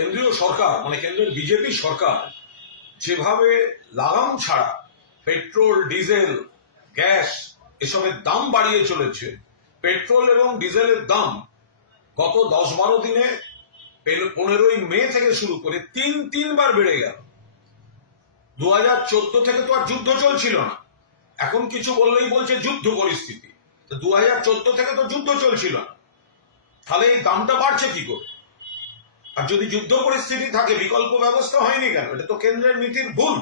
কেন্দ্রীয় সরকার মানে কেন্দ্রের বিজেপি সরকার যেভাবে লাগাম ছাড়া পেট্রোল ডিজেল গ্যাস এসবের দাম বাড়িয়ে চলেছে, পেট্রোল এবং ডিজেলের দাম গত 10-12 দিনে 15ই মে থেকে শুরু করে তিনবার বেড়ে গেল। 2014 থেকে তো আর যুদ্ধ চলছিল না, এখন কিছু বললেই বলছে যুদ্ধ পরিস্থিতি। 2014 থেকে তো যুদ্ধ চলছিল না, তাহলে এই দামটা বাড়ছে কি করে? আর যদি যুদ্ধ পরিস্থিতি থাকে বিকল্প ব্যবস্থা হয়নি কেন? এটা তো কেন্দ্রের নীতির ভুল।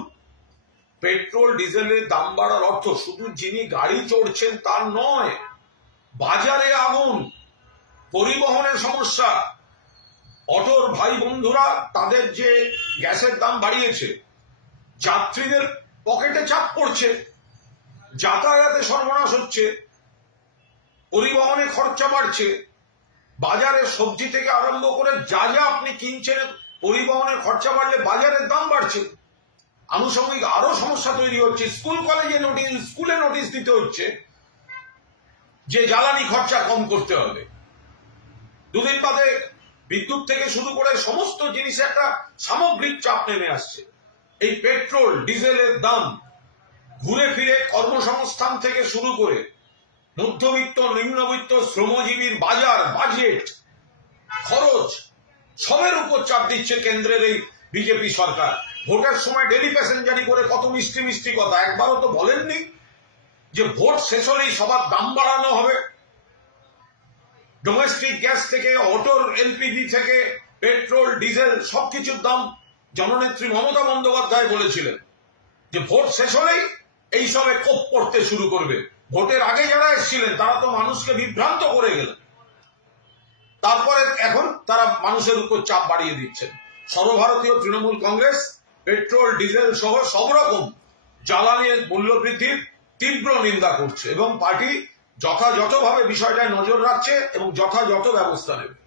পেট্রোল ডিজেলের দাম বাড়ার অর্থ শুধু যিনি গাড়ি চড়ছেন তার নয়, বাজারে আগুন, পরিবহনের সমস্যা, অটোর ভাই বন্ধুরা তাদের যে গ্যাসের দাম বাড়িয়েছে, যাত্রীদের পকেটে চাপ পড়ছে, যাতায়াতে সর্বনাশ হচ্ছে, পরিবহনে খরচা বাড়ছে, বাজারে সবজি থেকে আরম্ভ করে যা যা আপনি কিনছেন, পরিবহনের খরচা বাড়লে বাজারের দাম বাড়ছে। আনুষঙ্গিক আরো সমস্যা তৈরি হচ্ছে। স্কুলে নোটিশ দিতে হচ্ছে যে জ্বালানি খরচা কম করতে হবে। দুদিন বাদে বিদ্যুৎ থেকে শুরু করে সমস্ত জিনিসে একটা সামগ্রিক চাপ নেমে আসছে। এই পেট্রোল ডিজেলের দাম ঘুরে ফিরে কর্মসংস্থান থেকে শুরু করে মধ্যবিত্ত নিম্নবিত্ত শ্রমজীবীর বাজেট খরচ সবের উপর চাপ দিচ্ছে কেন্দ্রের এই বিজেপি সরকার। ভোটের সময় ডেলি প্যাসেঞ্জারি করে কত মিষ্টি মিষ্টি কথা, একবারও তো বলেননি যে ভোট শেষ হলেই সবার দাম বাড়ানো হবে। ডোমেস্টিক গ্যাস থেকে অটোর এলপিজি থেকে পেট্রোল ডিজেল সবকিছুর দাম জননেত্রী মমতা বন্দ্যোপাধ্যায় বলেছিলেন যে ভোট শেষ হলেই এইসবে কোপ পড়তে শুরু করবে। ভোটের আগে যারা এসেছিলেন তারা তো মানুষকে বিভ্রান্ত করে গেলেন, তারপরে এখন তারা মানুষের উপর চাপ বাড়িয়ে দিচ্ছেন। সর্বভারতীয় তৃণমূল কংগ্রেস পেট্রোল ডিজেল সহ সব রকম জ্বালানির মূল্য বৃদ্ধির তীব্র নিন্দা করছে এবং পার্টি যথাযথভাবে বিষয়টায় নজর রাখছে এবং যথাযথ ব্যবস্থা নেবে।